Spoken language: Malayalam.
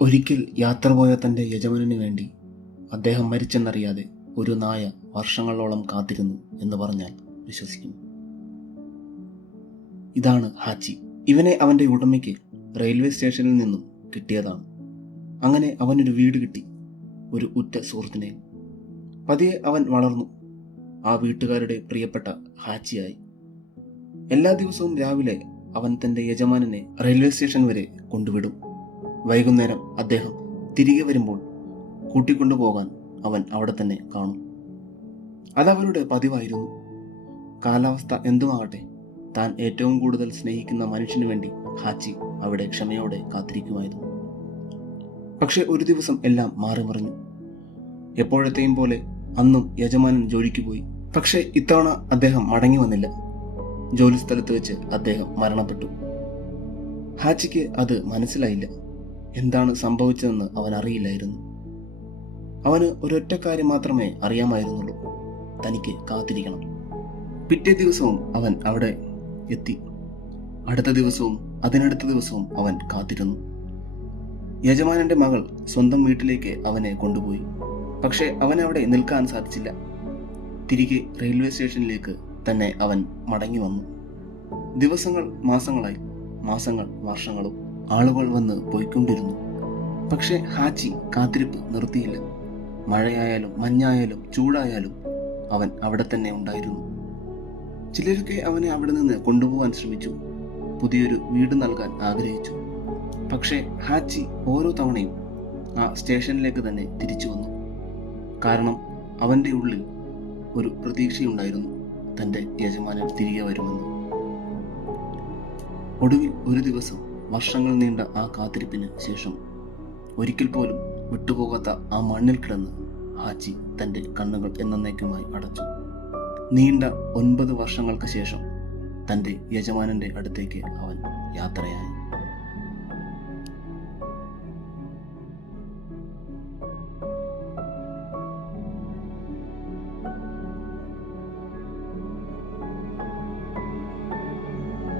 ഒരിക്കൽ യാത്ര പോയ തൻ്റെ യജമാനന് വേണ്ടി അദ്ദേഹം മരിച്ചെന്നറിയാതെ ഒരു നായ വർഷങ്ങളോളം കാത്തിരുന്നു എന്ന് പറഞ്ഞാൽ വിശ്വസിക്കും. ഇതാണ് ഹാച്ചി. ഇവനെ അവൻ്റെ ഉടമയ്ക്ക് റെയിൽവേ സ്റ്റേഷനിൽ നിന്നും കിട്ടിയതാണ്. അങ്ങനെ അവനൊരു വീട് കിട്ടി, ഒരു ഉറ്റ സുഹൃത്തിനെ. പതിയെ അവൻ വളർന്നു, ആ വീട്ടുകാരുടെ പ്രിയപ്പെട്ട ഹാച്ചിയായി. എല്ലാ ദിവസവും രാവിലെ അവൻ തൻ്റെ യജമാനനെ റെയിൽവേ സ്റ്റേഷൻ വരെ കൊണ്ടുവിടും. വൈകുന്നേരം അദ്ദേഹം തിരികെ വരുമ്പോൾ കൂട്ടിക്കൊണ്ടുപോകാൻ അവൻ അവിടെ തന്നെ കാണും. അതവരുടെ പതിവായിരുന്നു. കാലാവസ്ഥ എന്തുമാകട്ടെ, താൻ ഏറ്റവും കൂടുതൽ സ്നേഹിക്കുന്ന മനുഷ്യനു വേണ്ടി ഹാച്ചി അവിടെ ക്ഷമയോടെ കാത്തിരിക്കുമായിരുന്നു. പക്ഷെ ഒരു ദിവസം എല്ലാം മാറിമറിഞ്ഞു. എപ്പോഴത്തെയും പോലെ അന്നും യജമാനൻ ജോലിക്ക് പോയി. പക്ഷെ ഇത്തവണ അദ്ദേഹം മടങ്ങി വന്നില്ല. ജോലിസ്ഥലത്ത് വെച്ച് അദ്ദേഹം മരണപ്പെട്ടു. ഹാച്ചിക്ക് അത് മനസ്സിലായില്ല. എന്താണ് സംഭവിച്ചതെന്ന് അവൻ അറിയില്ലായിരുന്നു. അവന് ഒരൊറ്റ കാര്യം മാത്രമേ അറിയാമായിരുന്നുള്ളൂ: തനിക്ക് കാത്തിരിക്കണം. പിറ്റേ ദിവസവും അവൻ അവിടെ എത്തി. അടുത്ത ദിവസവും അതിനടുത്ത ദിവസവും അവൻ കാത്തിരുന്നു. യജമാനന്റെ മകൾ സ്വന്തം വീട്ടിലേക്ക് അവനെ കൊണ്ടുപോയി. പക്ഷെ അവനവിടെ നിൽക്കാൻ സാധിച്ചില്ല. തിരികെ റെയിൽവേ സ്റ്റേഷനിലേക്ക് തന്നെ അവൻ മടങ്ങി വന്നു. ദിവസങ്ങൾ മാസങ്ങളായി, മാസങ്ങൾ വർഷങ്ങളും. ആളുകൾ വന്ന് പോയിക്കൊണ്ടിരുന്നു. പക്ഷെ ഹാച്ചി കാത്തിരിപ്പ് നിർത്തിയില്ല. മഴയായാലും മഞ്ഞായാലും ചൂടായാലും അവൻ അവിടെ തന്നെ ഉണ്ടായിരുന്നു. ചിലരൊക്കെ അവനെ അവിടെ നിന്ന് കൊണ്ടുപോകാൻ ശ്രമിച്ചു, പുതിയൊരു വീട് നൽകാൻ ആഗ്രഹിച്ചു. പക്ഷേ ഹാച്ചി ഓരോ തവണയും ആ സ്റ്റേഷനിലേക്ക് തന്നെ തിരിച്ചു വന്നു. കാരണം അവൻ്റെ ഉള്ളിൽ ഒരു പ്രതീക്ഷയുണ്ടായിരുന്നു, തൻ്റെ യജമാനൻ തിരികെ വരുമെന്ന്. ഒടുവിൽ ഒരു ദിവസം, വർഷങ്ങൾ നീണ്ട ആ കാത്തിരിപ്പിന് ശേഷം, ഒരിക്കൽ പോലും വിട്ടുപോകാത്ത ആ മണ്ണിൽ കിടന്ന് ഹാച്ചി തൻ്റെ കണ്ണുകൾ എന്നേക്കുമായി അടച്ചു. നീണ്ട 9 വർഷങ്ങൾക്ക് ശേഷം തൻ്റെ യജമാനന്റെ അടുത്തേക്ക് അവൻ യാത്രയായി.